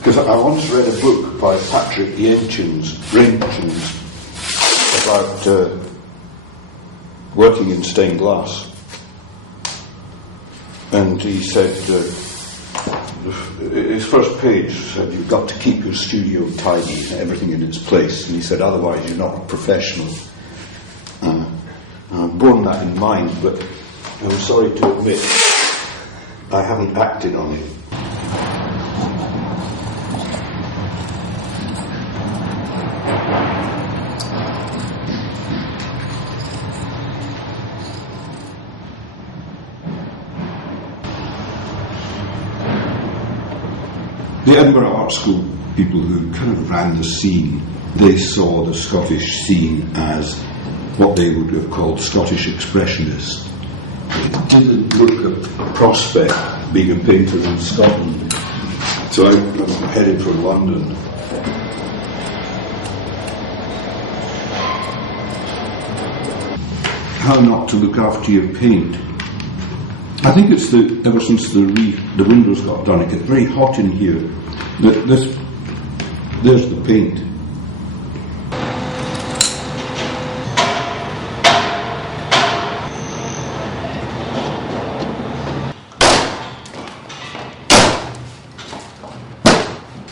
Because I once read a book by Patrick Rainchins about working in stained glass. And he said, his first page said, you've got to keep your studio tidy, everything in its place. And he said, otherwise you're not a professional. I've borne that in mind, but I'm sorry to admit I haven't acted on it. The Edinburgh Art School people who kind of ran the scene, they saw the Scottish scene as what they would have called Scottish expressionist. It didn't look a prospect being a painter in Scotland. So I'm headed for London. How not to look after your paint. I think it's ever since the windows got done, it gets very hot in here. There's the paint.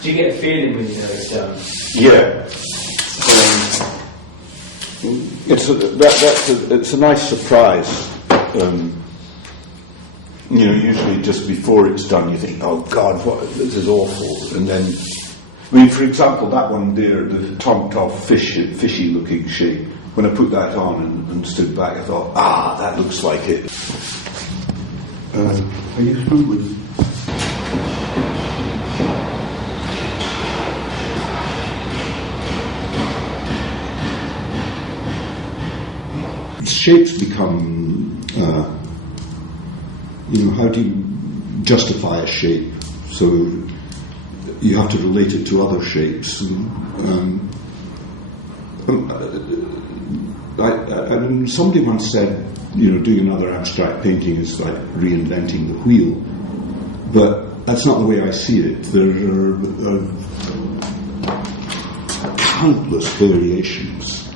Do you get a feeling when you know it's done? Yeah. It's a nice surprise. Usually just before it's done you think, oh God, this is awful. And then, for example, that one there, the tonked off fishy looking shape, when I put that on and stood back, I thought, that looks like it. Are you through with... Shapes become, how do you justify a shape? So you have to relate it to other shapes. Somebody once said, doing another abstract painting is like reinventing the wheel. But that's not the way I see it. There are countless variations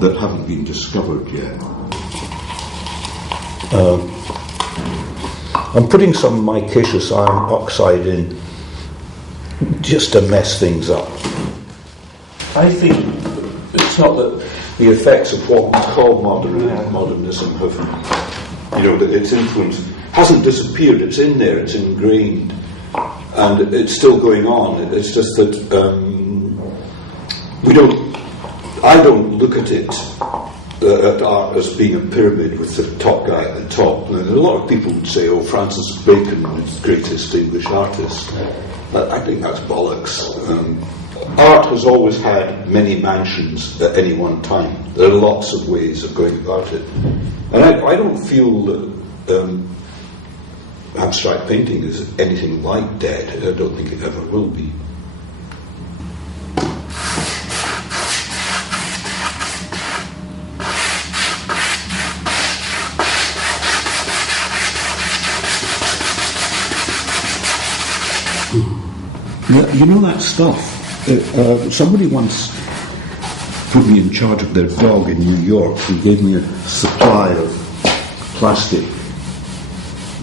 that haven't been discovered yet. I'm putting some micaceous iron oxide in just to mess things up. I think it's not that the effects of what we call modernism have, its influence hasn't disappeared, it's in there, it's ingrained, and it's still going on. It's just that I don't look at it at art as being a pyramid with the top guy at the top. And a lot of people would say, Francis Bacon is the greatest English artist. But I think that's bollocks. Art has always had many mansions at any one time. There are lots of ways of going about it. And I don't feel that abstract painting is anything like dead. I don't think it ever will be. That stuff. Somebody once put me in charge of their dog in New York and gave me a supply of plastic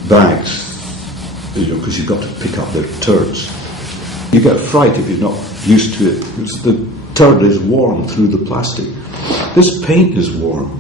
bags, because you've got to pick up their turds. You get a fright if you're not used to it, because the turd is worn through the plastic. This paint is worn,